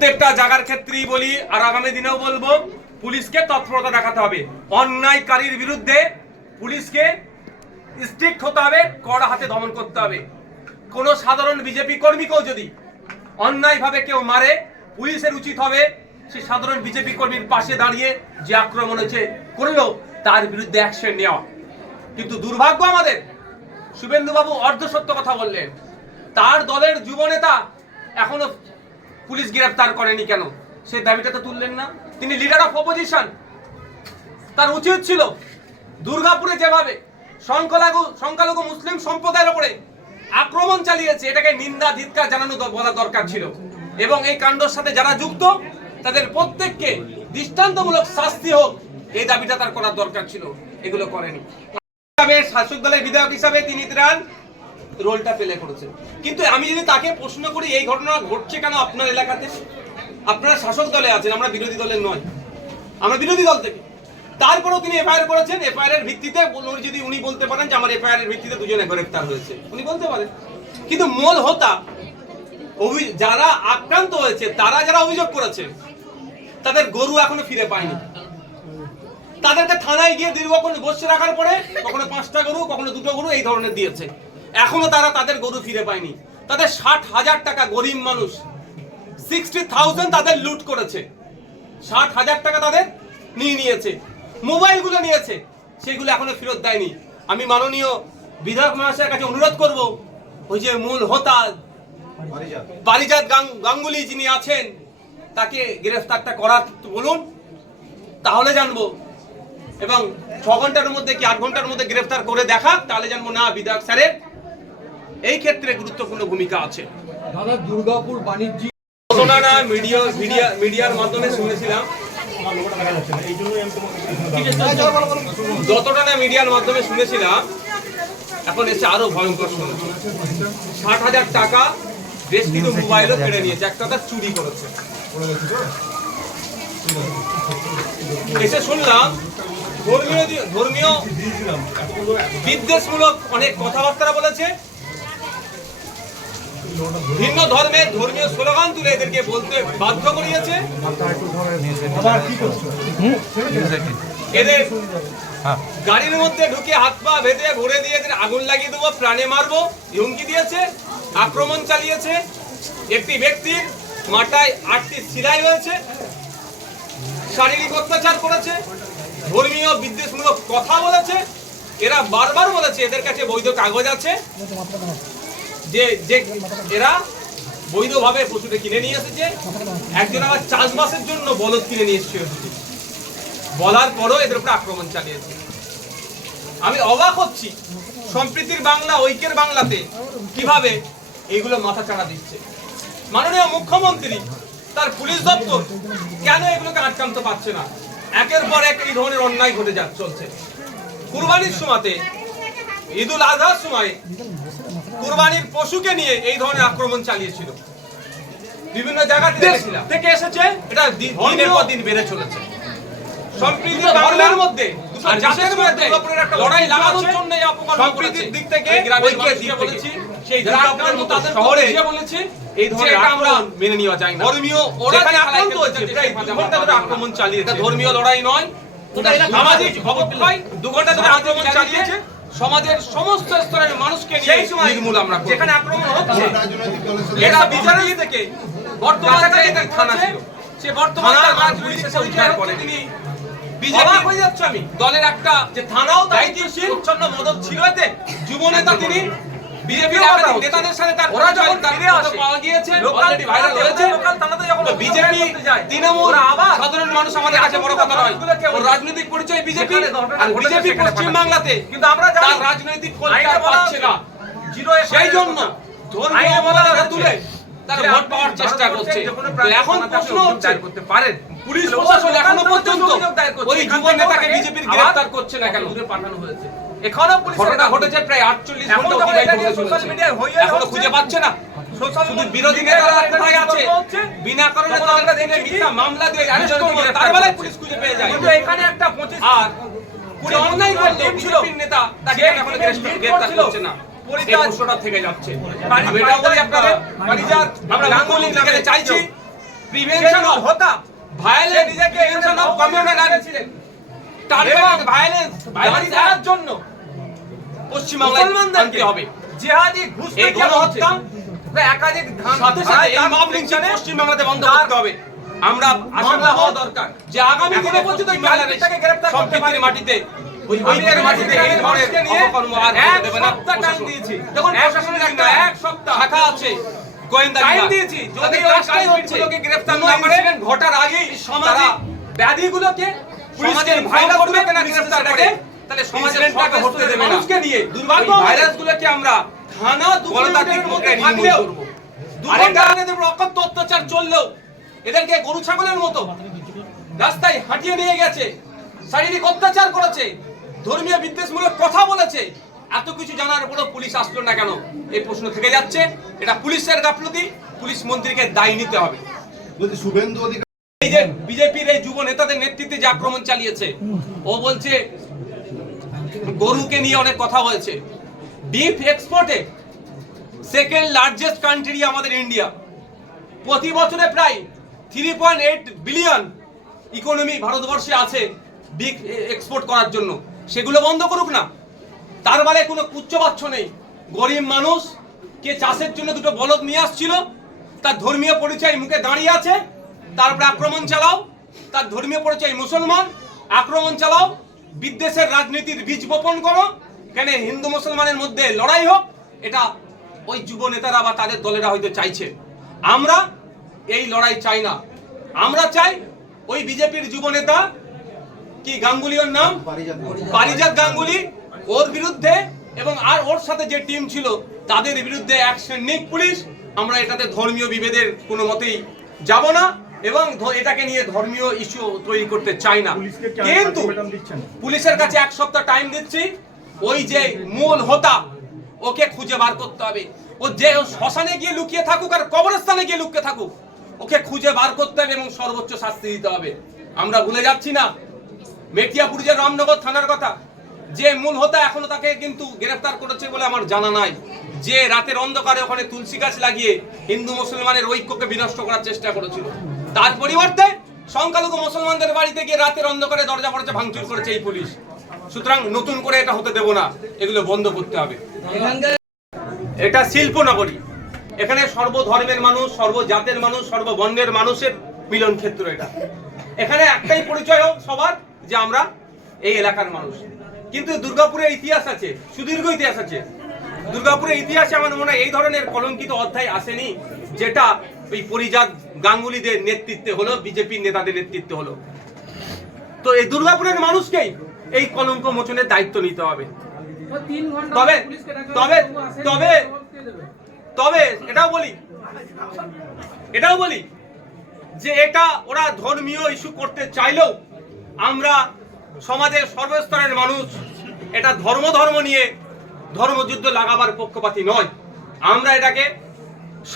প্রত্যেকটা জায়গার ক্ষেত্রেই বলি, আর আগামী দিনেও বলব, পুলিশকে তৎপরতা দেখাতে হবে। অন্যায়কারীর বিরুদ্ধে পুলিশকে স্ট্রিক্ট হতে হবে, কড়া হাতে দমন করতে হবে। কোনো সাধারণ বিজেপি কর্মীকেও যদি অন্যায়ভাবে কেউ মারে, পুলিশের উচিত হবে সেই সাধারণ বিজেপি কর্মীর পাশে দাঁড়িয়ে যে আক্রমণ হচ্ছে করল তার বিরুদ্ধে অ্যাকশন নেওয়া। কিন্তু দুর্ভাগ্য আমাদের, শুভেন্দুবাবু অর্ধসত্য কথা বললেন। তার দলের যুবনেতা এখনও পুলিশ গ্রেফতার করেনি কেন? সে দাবিটা তো তুললেন না। তিনি লিডার অফ অপোজিশন তার উচিত ছিল দুর্গাপুরে যেভাবে সংখ্যালঘু সংখ্যালঘু মুসলিম সম্প্রদায়ের উপরে আক্রমণ চালিয়েছে, এটাকে নিন্দা ধিৎকার জানানো বলা দরকার ছিল। এবং এই কাণ্ডর সাথে যারা যুক্ত, তাদের প্রত্যেককে দৃষ্টান্তমূলক শাস্তি হোক, এই দাবিটা তার করার দরকার ছিল। এগুলো করেনি। শাসক দলের বিধায়ক হিসাবে তিনি ত্রাণ রোলটা প্লে করেছেন কিন্তু আমি যদি তাকে প্রশ্ন করি, এই ঘটনা ঘটছে কেন আপনার এলাকাতে? আপনারা শাসক দলে আছেন, আমরা বিরোধী দলের নয়। আমরা বিরোধী দল থেকে। তারপরেও তিনি এফআইআর করেছেন। এফআইআর এর ভিত্তিতে যদি উনি বলতে পারেন যে আমার এফআইআর এর ভিত্তিতে দুজনে গ্রেফতার হয়েছে, উনি বলতে পারেন। কিন্তু মূল হোতা যারা আক্রান্ত হয়েছে, তারা যারা অভিযোগ করেছে, তাদের গরু এখনও ফিরে পায়নি। তাদেরকে থানায় গিয়ে দীর্ঘক্ষণ বসে রাখার পরে কখনো পাঁচটা গরু, কখনো দুটো গরু এই ধরনের দিয়েছে। এখনও তারা তাদের গরু ফিরে পায়নি। তাদের ষাট হাজার টাকা গরিব মানুষ। সিক্সটি থাউজেন্ড তাদের লুট করেছে। ষাট হাজার টাকা তাদের নিয়ে নিয়েছে। মোবাইলগুলো নিয়েছে। সেগুলো এখনও ফেরত দেয়নি। আমি মাননীয় বিধায়ক মহাশয়ের কাছে অনুরোধ করব ওই যে মূল হোতা পারিজাত। গাঙ্গুলি যিনি আছেন তাকে গ্রেফতারটা করার বলুন। তাহলে জানব। এবং ছ ঘণ্টার মধ্যে কি আট ঘণ্টার মধ্যে গ্রেফতার করে দেখা তাহলে জানব না বিধায়ক স্যারের। এই ক্ষেত্রে গুরুত্বপূর্ণ ভূমিকা আছে। দাদা দুর্গাপুর বাণিজ্যিক ঘটনাটা মিডিয়া মিডিয়া মিডিয়ার মাধ্যমে শুনেছিলাম। যতটা না মিডিয়ার মাধ্যমে শুনেছিলাম এখন এসে আরও ভয়ঙ্কর শুনেছি ষাট হাজার টাকা বেশ কিছু মোবাইলও কেড়ে নিয়েছে একটা তার চুরি করেছে। এসে শুনলাম ধর্মীয় ধর্মীয় বিদ্বেষমূলক অনেক কথাবার্তা বলেছে ভিন্ন ধর্মের ধর্মীয় স্লোগান তুলে এদেরকে বলতে বাধ্য করিয়েছে। এদের গাড়ির মধ্যে ঢুকে হাত পা বেঁধে ভরে দিয়ে এদের আগুন লাগিয়ে দেবো প্রাণে মারবো হুমকি দিয়েছে আক্রমণ চালিয়েছে। একটি ব্যক্তির মাথায় আটটি সিলাই হয়েছে শারীরিক অত্যাচার করেছে ধর্মীয় বিদ্বেষমূলক কথা বলেছে এরা বারবার বলেছে এদের কাছে বৈধ কাগজ আছে। যে যে এরা বৈধভাবে পশুটা কিনে নিয়ে এসেছে, একজন আবার চাষবাসের জন্য বলদ কিনে নিয়ে এসেছে বলার পরও এদের উপরে আক্রমণ চালিয়েছে। আমি অবাক হচ্ছি, সম্প্রীতির বাংলা, ঐক্যের বাংলাতে কীভাবে এইগুলো মাথা চাড়া দিচ্ছে। মাননীয় মুখ্যমন্ত্রী, তার পুলিশ দপ্তর কেন এগুলোকে আটকাতে পারছে না? একের পর এক এই ধরনের অন্যায় ঘটে যা চলছে। কুরবানির সময়তে ঈদুল আজহার সময় কুরবানির পশুকে নিয়ে এই ধরনের আক্রমণ চালিয়েছিল। বিভিন্ন জায়গা থেকে এসেছে। এটা দিনের পর দিন বেড়ে চলেছে। সম্প্রীতি বাংলার মধ্যে আর জাতির মধ্যে লড়াই লাগানোর জন্য এই অপকর্ম সম্প্রীতির দিক থেকে ঐক্যের দিক থেকে সেই দুর্গাপুরের মতো শহরে বলেছে এই ধরনের আক্রমণ মেনে নেওয়া যায় না। ধর্মীয় যেখানে আক্রান্ত হয়েছে প্রায় দু ঘণ্টা ধরে আক্রমণ চালিয়েছে। ধর্মীয় লড়াই নয়। সামাজিক অবক্ষয় দু ঘণ্টা ধরে আক্রমণ চালিয়েছে। সমাজের সমস্ত স্তরের মানুষকে সেই সময় নির্মূল আমরা যেখানে আক্রমণ হচ্ছে এটা বিচারালি থেকে বর্তমানে যে থানা ছিল। সে বর্তমানে পুলিশ উদ্ধার করে। তিনি বিজেপি হয়ে যাচ্ছে আমি। দলের একটা যে থানাও দায়িত্বশীল প্রচ্ছন্ন মদত ছিল এতে যুবনেতা তিনি বিজেপির একাধিক নেতাদের সাথে তার ওরা যখন ফিরে আসে পাওয়া গিয়েছে অলরেডি ভাইরাল হয়েছে। তো বিজেপি তৃণমূল আবার সাধারণ মানুষ আমাদের কাছে বড় কথা নয়। ওর রাজনৈতিক পরিচয় বিজেপি আর বিজেপি পশ্চিম বাংলাতে কিন্তু আমরা তার রাজনৈতিক কলকাতা পাচ্ছে না। সেই জন্য ধর্মীয় তুলে তার ভোট পাওয়ার চেষ্টা করছে। এখন প্রশ্ন হচ্ছে করতে পারেন। পুলিশ প্রশাসন এখনও পর্যন্ত ওই যুব নেতাকে বিজেপির গ্রেফতার করছে না কেন? পাঠানো হয়েছে। এখনও ঘটনা ঘটেছে প্রায় আটচল্লিশ ঘণ্টা অতিবাহিত হতে চলেছে এখনও খুঁজে পাচ্ছে না। শুধু বিরোধী নেতারা কোথায় আছে বিনা কারণে তাদের দিনে মিথ্যা মামলা দিয়ে অ্যারেস্ট করে তার বেলায় পুলিশ খুঁজে পেয়ে যায়। কিন্তু এখানে একটা পঁচিশ আর পুরো অন্যায় করলে বিজেপির নেতা তাকে এখনও গ্রেফতার করছে না। এই প্রশ্নটা থেকে যাচ্ছে। আমি এটাও বলি আপনাদের আমরা গাঙ্গুলি থেকে চাইছি prevention of Hota violence prevention of communal ছিলেন টার্গেটেড ভায়োলেন্স ভায়োলেন্স জন্য। পশ্চিমবাংলায় আনতে হবে। জেহাদি ঘুষ একাধিক সাথে সাথে এই মব লিঞ্চিং পশ্চিমবাংলাতে বন্ধ করতে হবে। আমরা হওয়া দরকার। যে আগামী দিনে পর্যন্ত করতে মাটিতে ঘটার আগেই সামাজিক তারা ব্যাধিগুলোকে পুলিশকে সমাজের ভাইরাস ভাইরাসগুলোকে গুলোকে না পুলিশ গ্রেফতার করে তাহলে সমাজের ইনসিডেন্টটাকে হতে দেবে না। মানুষকে নিয়ে দুর্ভাগ্য ভাইরাসগুলোকে আমরা থানা দু গণতান্ত্রিক কিলোমিটারের প্রক্রিয়ায় মধ্যে থাকলেও অত্যাচার চললেও এদেরকে গরু ছাগলের মতো রাস্তায় হাঁটিয়ে নিয়ে গেছে শারীরিক অত্যাচার করেছে ধর্মীয় বিদ্বেষমূলক কথা বলেছে। এত কিছু জানার পরেও পুলিশ আসলো না কেন? এই প্রশ্ন থেকে যাচ্ছে। এটা পুলিশের গাফলতি পুলিশ মন্ত্রীকে দায়ী নিতে হবে। বলছি শুভেন্দু অধিকারী এই যে বিজেপির এই যুব নেতাদের নেতৃত্বে যে আক্রমণ চালিয়েছে ও বলছে গরুকে নিয়ে অনেক কথা হয়েছে। বিফ এক্সপোর্টে সেকেন্ড লার্জেস্ট কান্ট্রি আমাদের ইন্ডিয়া প্রতি বছরে প্রায় three point eight billion economy ভারতবর্ষে আছে বিগ এক্সপোর্ট করার জন্য। সেগুলো বন্ধ করুক না। তার মানে কোনো কুচ্চবাচ্ছ নেই। গরিব মানুষ কে চাষের জন্য দুটো বলদ নিয়ে আসছিল, তার ধর্মীয় পরিচয় মুখে দাঁড়িয়ে আছে তারপরে আক্রমণ চালাও, তার ধর্মীয় পরিচয় মুসলমান, আক্রমণ চালাও বিদ্বেষের রাজনীতির বীজ বপন করো। কেন হিন্দু মুসলমানের মধ্যে লড়াই হোক, এটা ওই যুব নেতারা বা তাদের দলেরা হয়তো চাইছে। আমরা এই লড়াই চাই না। আমরা চাই ওই বিজেপির যুব নেতা, কি গাঙ্গুলি ওর নাম? পারিজাত গাঙ্গুলি। ওর বিরুদ্ধে এবং আর ওর সাথে যে টিম ছিল, তাদের বিরুদ্ধে অ্যাকশন নিক পুলিশ। আমরা এটাতে ধর্মীয় বিভেদের কোনো মতেই যাব না। এবং এটাকে নিয়ে ধর্মীয় ইস্যু তৈরি করতে চাই না। কিন্তু পুলিশের কাছে এক সপ্তাহ টাইম দিচ্ছি। ওই যে মূল হোতা ওকে খুঁজে বার করতে হবে। ও যে শ্মশানে গিয়ে লুকিয়ে থাকুক আর কবরস্থানে গিয়ে লুকিয়ে থাকুক ওকে খুঁজে বার করতে হবে এবং সর্বোচ্চ শাস্তি দিতে হবে। আমরা ভুলে যাচ্ছি না। মেটিয়াপুর যে রামনগর থানার কথা যে মূল হোতা এখনও তাকে কিন্তু গ্রেফতার করেছে বলে আমার জানা নাই। যে রাতের অন্ধকারে ওখানে তুলসী গাছ লাগিয়ে হিন্দু মুসলমানের ঐক্যকে বিনষ্ট করার চেষ্টা করেছিল। তার পরিবর্তে সংখ্যালঘু মুসলমানদের বাড়িতে গিয়ে রাতের অন্ধকারে দরজা পড়েছে, ভাঙচুর করেছে এই পুলিশ। সুতরাং নতুন করে এটা হতে দেব না, এগুলো বন্ধ করতে হবে। এটা শিল্প নগরী এখানে সর্বধর্মের মানুষ, সর্বজাতের মানুষ, সর্ববর্ণের মানুষের মিলন ক্ষেত্র এটা। এখানে একটাই পরিচয় হোক সবার, যে আমরা এই এলাকার মানুষ। কিন্তু দুর্গাপুরের ইতিহাস আছে, সুদীর্ঘ ইতিহাস আছে। দুর্গাপুরের ইতিহাসে আমার মনে হয় এই ধরনের কলঙ্কিত অধ্যায় আসেনি, যেটা ওই পরিজাত গাঙ্গুলিদের নেতৃত্বে হলো, বিজেপির নেতাদের নেতৃত্বে হলো। তো এই দুর্গাপুরের মানুষকেই এই কলঙ্ক মোচনের দায়িত্ব নিতে হবে। তবে তবে তবে তবে, এটাও বলি এটাও বলি যে এটা ওরা ধর্মীয় ইস্যু করতে চাইলেও আমরা সমাজের সর্বস্তরের মানুষ এটা ধর্ম ধর্ম নিয়ে ধর্মযুদ্ধ লাগাবার পক্ষপাতি নয়। আমরা এটাকে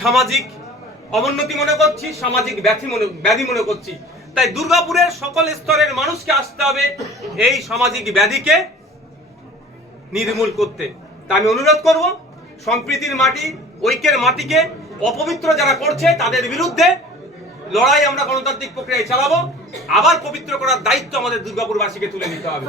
সামাজিক অবনতি মনে করছি, সামাজিক ব্যাধি মনে ব্যাধি মনে করছি। তাই দুর্গাপুরের সকল স্তরের মানুষকে আসতে হবে এই সামাজিক ব্যাধিকে নির্মূল করতে। তা আমি অনুরোধ করব, সম্প্রীতির মাটি, ঐক্যের মাটিকে অপবিত্র যারা করছে তাদের বিরুদ্ধে লড়াই আমরা গণতান্ত্রিক প্রক্রিয়ায় চালাবো। আবার পবিত্র করার দায়িত্ব আমাদের দুর্গাপুরবাসীকে তুলে নিতে হবে।